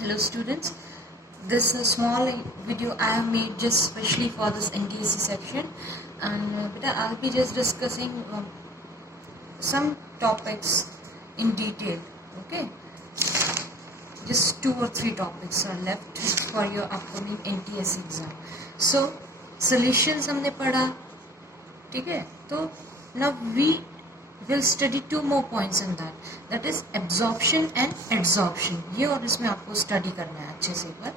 Hello students, this is a small video I have made just specially for this NTSC section, and I'll be just discussing some topics in detail. Okay, just 2 or 3 topics are left for your upcoming NTSC exam. So solutions हमने पढ़ा, ठीक है? तो now we will study 2 more points in that is absorption and adsorption. ये और इसमें आपको study करना है अच्छे से एक बार.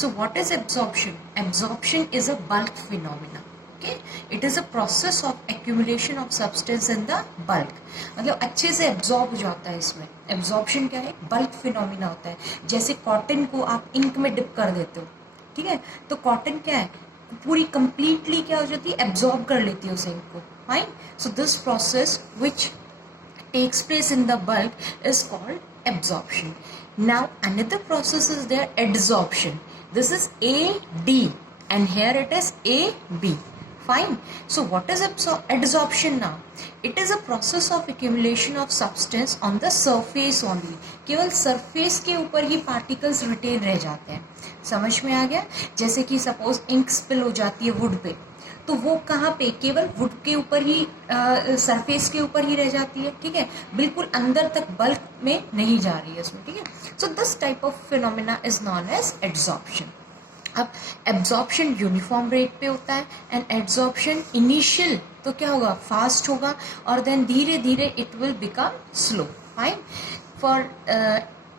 So what is absorption? Absorption is a bulk phenomena. Okay, it is a process of accumulation of substance in the bulk. मतलब अच्छे से absorb हो जाता है इसमें. Absorption क्या है? Bulk phenomena होता है. जैसे कॉटन को आप इंक में डिप कर देते हो, ठीक है? तो कॉटन क्या है? पूरी completely क्या हो जाती है? Absorb कर लेती है उस इंक को. Fine. So this process which takes place in the bulk is called absorption. Now another process is there, adsorption. This is AD and here it is AB. Fine. So what is adsorption now? It is a process of accumulation of substance on the surface only. केवल surface के ऊपर ही particles retain रह जाते हैं. समझ में आ गया? जैसे कि suppose ink spill हो जाती है wood पे, तो वो कहाँ पे? केवल वुड के ऊपर ही, सरफेस के ऊपर ही रह जाती है, ठीक है? बिल्कुल अंदर तक बल्क में नहीं जा रही है उसमें, ठीक है? So this type of phenomena is known as adsorption. अब एब्जॉर्प्शन यूनिफॉर्म रेट पे होता है एंड एड्सॉर्प्शन इनिशियल तो क्या होगा? फास्ट होगा और देन धीरे धीरे it will become slow. Fine. For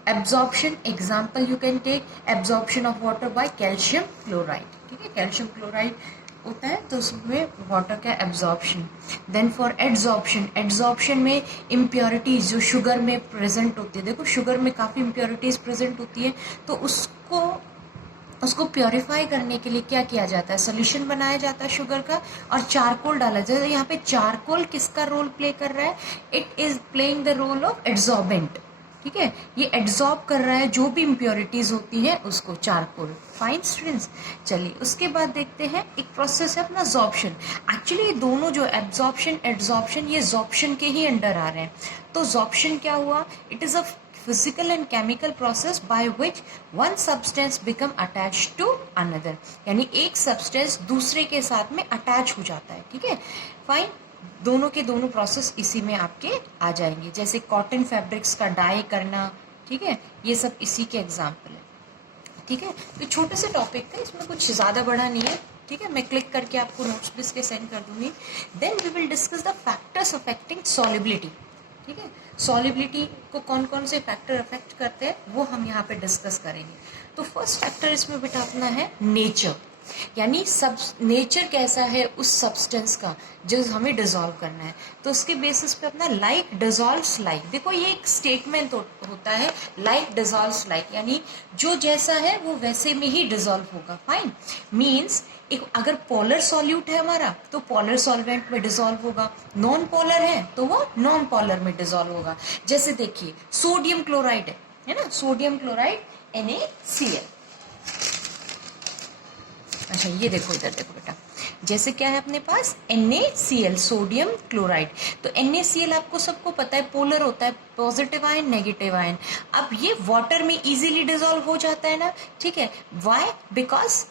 absorption example you can take absorption of water by calcium chloride, ठीक है? कैल्शियम क्लोराइड होता है तो उसमें वाटर का absorption. Then for adsorption, adsorption में इम्प्योरिटीज जो शुगर में प्रेजेंट होती है, देखो शुगर में काफ़ी इम्प्योरिटीज प्रेजेंट होती है, तो उसको प्योरीफाई करने के लिए क्या किया जाता है? सोल्यूशन बनाया जाता है शुगर का और चारकोल डाला जाता है. यहाँ पे चारकोल किसका रोल प्ले कर रहा है? It is playing the role of adsorbent, ठीक है? ये एड्सॉर्ब कर रहा है जो भी इम्प्योरिटीज होती है उसको, चारकोल. फाइन स्टूडेंट्स, चलिए उसके बाद देखते हैं एक प्रोसेस है अपना जॉर्प्शन. एक्चुअली ये दोनों जो एब्जॉर्प्शन एड्सॉर्प्शन ये जॉर्प्शन के ही अंडर आ रहे हैं. तो जॉर्प्शन क्या हुआ? It is a physical and chemical process by which one substance become attached to another. यानी एक substance दूसरे के साथ में attach हो जाता है, ठीक है? फाइन. दोनों के दोनों प्रोसेस इसी में आपके आ जाएंगे, जैसे कॉटन फैब्रिक्स का डाई करना, ठीक है? ये सब इसी के एग्जाम्पल है, ठीक है? तो छोटे से टॉपिक थे, इसमें कुछ ज़्यादा बड़ा नहीं है, ठीक है? मैं क्लिक करके आपको नोट्स भी इसके सेंड कर दूंगी. Then we will discuss the factors affecting solubility, ठीक है? सॉलिबिलिटी को कौन कौन से फैक्टर अफेक्ट करते हैं वो हम यहाँ पे डिस्कस करेंगे. तो फर्स्ट फैक्टर इसमें बेटा अपना है नेचर, यानी सब नेचर कैसा है उस सब्सटेंस का जो हमें डिसॉल्व करना है. तो उसके बेसिस पे अपना लाइक डिसॉल्व्स लाइक. देखो ये एक स्टेटमेंट होता है, लाइक डिसॉल्व्स लाइक, यानी जो जैसा है वो वैसे में ही डिसॉल्व होगा. फाइन. मीन्स एक अगर पोलर सॉल्यूट है हमारा तो पोलर सॉल्वेंट में डिसॉल्व होगा, नॉन पोलर है तो वो नॉन पोलर में डिसॉल्व होगा. जैसे देखिए सोडियम क्लोराइड है ना, सोडियम क्लोराइड NaCl. अच्छा ये देखो, इधर देखो बेटा, जैसे क्या है अपने पास NaCl, सोडियम क्लोराइड. तो NaCl आपको सबको पता है पोलर होता है, पॉजिटिव आयन नेगेटिव आयन. अब ये वाटर में इजीली डिसॉल्व हो जाता है ना, ठीक है? व्हाई? बिकॉज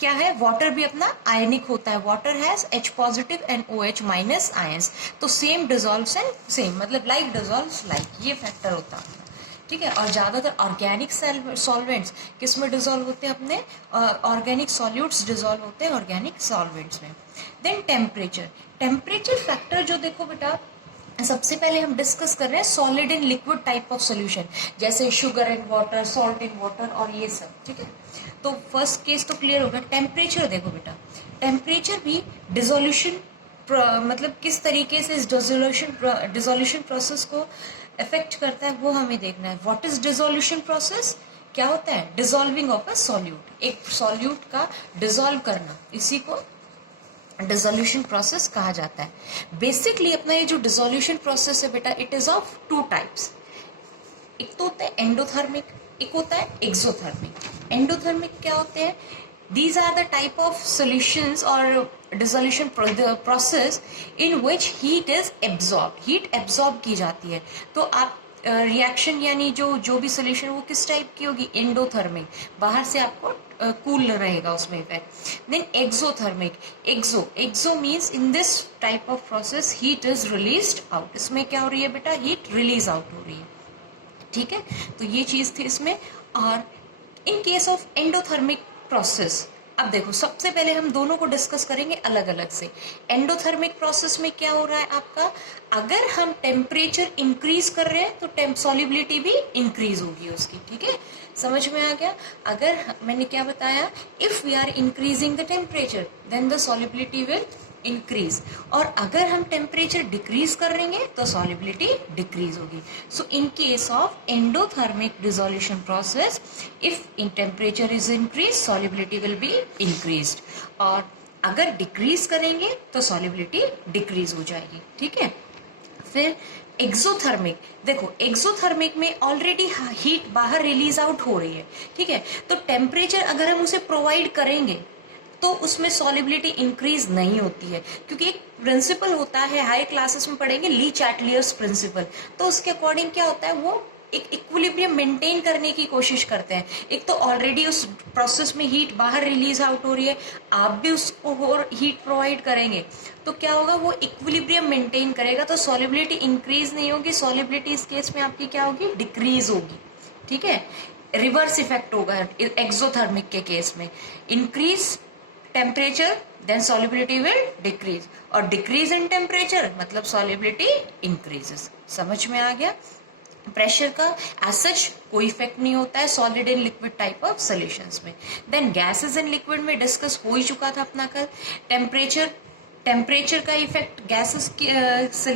क्या है, वाटर भी अपना आयनिक होता है. Water has H positive and OH minus ions. तो सेम डिसॉल्व्स एंड सेम, मतलब लाइक डिसॉल्व्स लाइक, ये फैक्टर होता है, ठीक है? और ज़्यादातर ऑर्गेनिक सॉल्वेंट्स किस में डिसॉल्व होते हैं? अपने ऑर्गेनिक सॉल्यूट्स डिसॉल्व होते हैं ऑर्गेनिक सॉल्वेंट्स में. देन टेम्परेचर, टेम्परेचर फैक्टर जो देखो बेटा, सबसे पहले हम डिस्कस कर रहे हैं solid and liquid type of solution, जैसे sugar and water, salt and water और ये सब, ठीक है? तो फर्स्ट केस तो क्लियर होगा. टेम्परेचर देखो बेटा, टेम्परेचर भी डिसोल्यूशन मतलब किस तरीके से इस डिसोल्यूशन प्रोसेस को इफेक्ट करता है वो हमें देखना है. What is dissolution process? क्या होता है? डिसॉल्विंग ऑफ अ सॉल्यूट, एक सॉल्यूट का डिसॉल्व करना, इसी को डिसोल्यूशन प्रोसेस कहा जाता है. बेसिकली अपना ये जो डिसोल्यूशन प्रोसेस है बेटा, इट इज ऑफ 2 टाइप्स. एक तो होता है एंडोथर्मिक, एक होता है एक्सोथर्मिक. एंडोथर्मिक क्या होते हैं? These are the type of solutions or dissolution process in which heat is absorbed. Heat absorb की जाती है. तो आप रिएक्शन यानी जो भी सोल्यूशन वो किस टाइप की होगी, एंडोथर्मिक, बाहर से आपको कूल रहेगा उसमें effect. Then exothermic, exo means in this type of process heat is released out, इसमें क्या हो रही है बेटा, हीट रिलीज आउट हो रही है, ठीक है। तो ये चीज थी इसमें। और इन केस ऑफ एंडोथर्मिक प्रोसेस, अब देखो सबसे पहले हम दोनों को डिस्कस करेंगे अलग अलग से। एंडोथर्मिक प्रोसेस में क्या हो रहा है आपका, अगर हम टेम्परेचर इंक्रीज कर रहे हैं तो सॉल्युबिलिटी भी इंक्रीज होगी उसकी, ठीक है, समझ में आ गया। अगर मैंने क्या बताया, if we are increasing the temperature then the solubility will increase, और अगर हम टेम्परेचर डिक्रीज करेंगे तो सॉल्युबिलिटी डिक्रीज होगी। So in case of endothermic dissolution process, if in temperature is increase solubility will be increased, और अगर decrease करेंगे तो सॉल्युबिलिटी डिक्रीज हो जाएगी, ठीक है। फिर एक्सोथर्मिक, देखो एक्सोथर्मिक में ऑलरेडी हीट बाहर रिलीज आउट हो रही है, ठीक है, तो टेम्परेचर अगर हम उसे प्रोवाइड करेंगे तो उसमें सॉल्युबिलिटी इंक्रीज नहीं होती है, क्योंकि एक प्रिंसिपल होता है, हाई क्लासेस में पढ़ेंगे, ली चैटलियर्स प्रिंसिपल, तो उसके अकॉर्डिंग क्या होता है, वो एक इक्विलिब्रियम मेंटेन करने की कोशिश करते हैं। एक तो ऑलरेडी उस प्रोसेस में हीट बाहर रिलीज आउट हो रही है, आप भी उसको और हीट प्रोवाइड करेंगे तो क्या होगा, वो इक्विलिब्रियम मेंटेन करेगा, तो सॉल्युबिलिटी इंक्रीज नहीं होगी, सॉल्युबिलिटी इस केस में आपकी क्या होगी, डिक्रीज होगी, ठीक है। रिवर्स इफेक्ट होगा एक्सोथर्मिक के केस में, increase temperature then solubility will decrease, और डिक्रीज इन टेम्परेचर मतलब सॉल्युबिलिटी इंक्रीजेस, समझ में आ गया। प्रेशर का एज सच कोई इफेक्ट नहीं होता है solid and liquid type of solutions में। देन गैसेस एंड लिक्विड में डिस्कस हो ही चुका था अपना कल। टेम्परेचर का इफेक्ट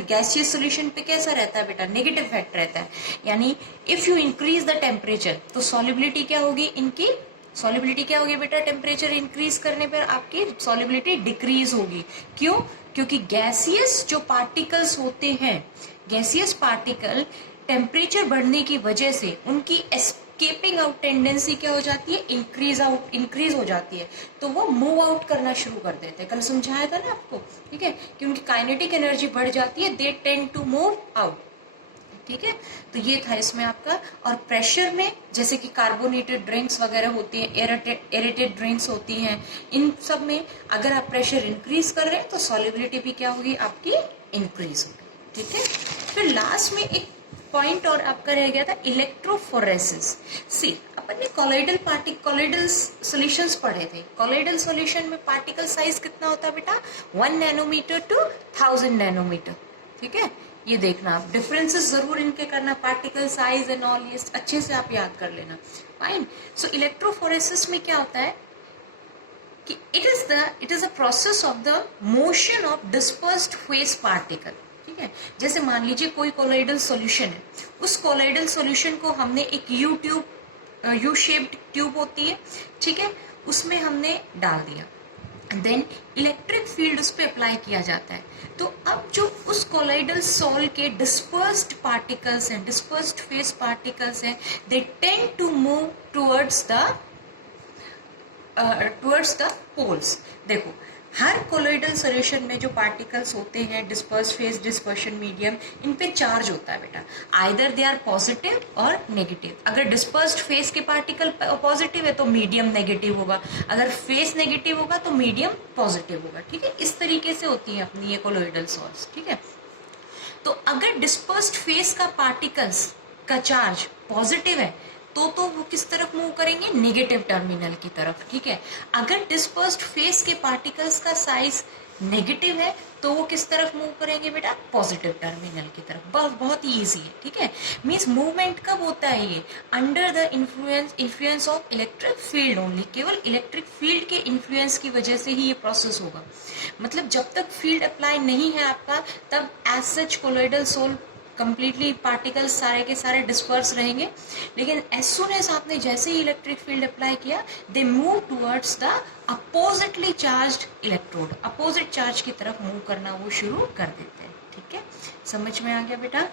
गैसियस सॉल्यूशन पे कैसा रहता है बेटा, नेगेटिव इफेक्ट रहता है, यानी if you increase the temperature तो सॉल्युबिलिटी क्या होगी, इनकी सॉल्युबिलिटी क्या होगी बेटा, टेम्परेचर इंक्रीज करने पर आपकी सॉल्युबिलिटी डिक्रीज होगी। क्यों, क्योंकि गैसियस जो पार्टिकल्स होते हैं, गैसियस पार्टिकल टेम्परेचर बढ़ने की वजह से उनकी एस्केपिंग आउट टेंडेंसी क्या हो जाती है, इंक्रीज हो जाती है, तो वो मूव आउट करना शुरू कर देते हैं। कल समझाया था ना आपको, ठीक है, कि उनकी काइनेटिक एनर्जी बढ़ जाती है, they tend to move out, ठीक है। तो ये था इसमें आपका। और प्रेशर में जैसे कि कार्बोनेटेड ड्रिंक्स वगैरह होती हैं, एरेटेड ड्रिंक्स होती हैं, इन सब में अगर आप प्रेशर इंक्रीज कर रहे हैं तो सॉल्युबिलिटी भी क्या होगी आपकी, इंक्रीज होगी, ठीक है। फिर लास्ट में एक पॉइंट और आपका रह गया था, इलेक्ट्रोफोरेसिस। सी अपन ने कॉलोइडल सॉल्यूशंस पढ़े थे। कॉलोइडल सॉल्यूशन में पार्टिकल साइज कितना होता है बेटा, 1 नैनोमीटर टू 1000 नैनोमीटर, ठीक है। ये देखना आप, डिफरेंसेस जरूर इनके करना, पार्टिकल साइज एंड ऑल, ये अच्छे से आप याद कर लेना, फाइन। सो इलेक्ट्रोफोरेसिस में क्या होता है कि it is a process of the motion of dispersed phase particle, ठीक है। जैसे मान लीजिए कोई कोलोइडल सॉल्यूशन है, उस कोलोइडल सॉल्यूशन को हमने एक यू शेप्ड ट्यूब होती है, ठीक है, उसमें हमने डाल दिया, देन इलेक्ट्रिक फील्ड उस पर अप्लाई किया जाता है। तो अब जो उस कोलोइडल सॉल के डिस्पर्स्ड पार्टिकल्स हैं, डिस्पर्स्ड फेस पार्टिकल्स हैं, they tend to move towards the poles. देखो हर कोलोइडल सॉल्यूशन में जो पार्टिकल्स होते हैं, डिस्पर्स फेस, डिस्पर्शन मीडियम, इन पे चार्ज होता है बेटा, आइदर दे आर पॉजिटिव और नेगेटिव। अगर डिस्पर्स्ड फेस के पार्टिकल पॉजिटिव है तो मीडियम नेगेटिव होगा, अगर फेस नेगेटिव होगा तो मीडियम पॉजिटिव होगा, ठीक है। इस तरीके से होती है अपनी ये कोलोइडल सॉल्स, ठीक है। तो अगर डिस्पर्स्ड फेस का पार्टिकल्स का चार्ज पॉजिटिव है तो वो किस तरफ मूव करेंगे, नेगेटिव टर्मिनल की तरफ, ठीक है। अगर डिस्पर्स्ड फेस के पार्टिकल्स का साइज नेगेटिव है तो वो किस तरफ मूव करेंगे बेटा, पॉजिटिव टर्मिनल की तरफ। बस बहुत ही ईजी है, ठीक है। मीन्स मूवमेंट कब होता है ये, under the influence of electric field only, केवल इलेक्ट्रिक फील्ड के इन्फ्लुएंस की वजह से ही ये प्रोसेस होगा। मतलब जब तक फील्ड अप्लाई नहीं है आपका, तब as such colloidal sol completely particles सारे के सारे डिस्पर्स रहेंगे, लेकिन एज सुन एज आपने जैसे ही इलेक्ट्रिक फील्ड अप्लाई किया, they move towards the oppositely charged electrode, opposite charge की तरफ मूव करना वो शुरू कर देते हैं, ठीक है। समझ में आ गया बेटा,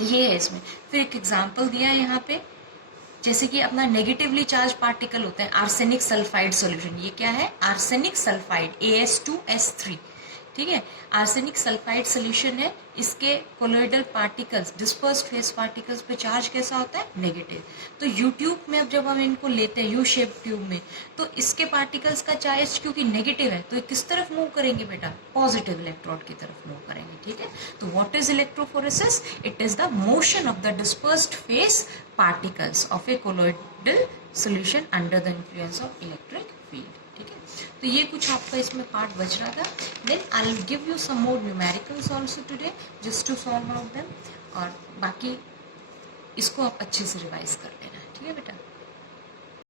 ये है इसमें। फिर एक एग्जांपल दिया है यहाँ पे, जैसे कि अपना नेगेटिवली चार्ज पार्टिकल होता है आर्सेनिक सल्फाइड सॉल्यूशन। ये क्या है, आर्सेनिक सल्फाइड, AS2S3, ठीक है। आर्सेनिक सल्फाइड सोल्यूशन है, इसके colloidal particles, dispersed phase particles पे चार्ज कैसा होता है, नेगेटिव। तो यू ट्यूब में अब जब हम इनको लेते हैं, यू शेप ट्यूब में, तो इसके पार्टिकल्स का चार्ज क्योंकि नेगेटिव है, तो ये किस तरफ मूव करेंगे बेटा, पॉजिटिव इलेक्ट्रोड की तरफ मूव करेंगे, ठीक है। तो what is electrophoresis, it is the motion of the dispersed phase particles of A colloidal solution under the influence of electric field, ठीक है। तो ये कुछ आपका इसमें पार्ट बच रहा था। Then I will give you some more numericals also today just to solve out them, और बाकी इसको आप अच्छे से रिवाइज कर लेना, ठीक है बेटा।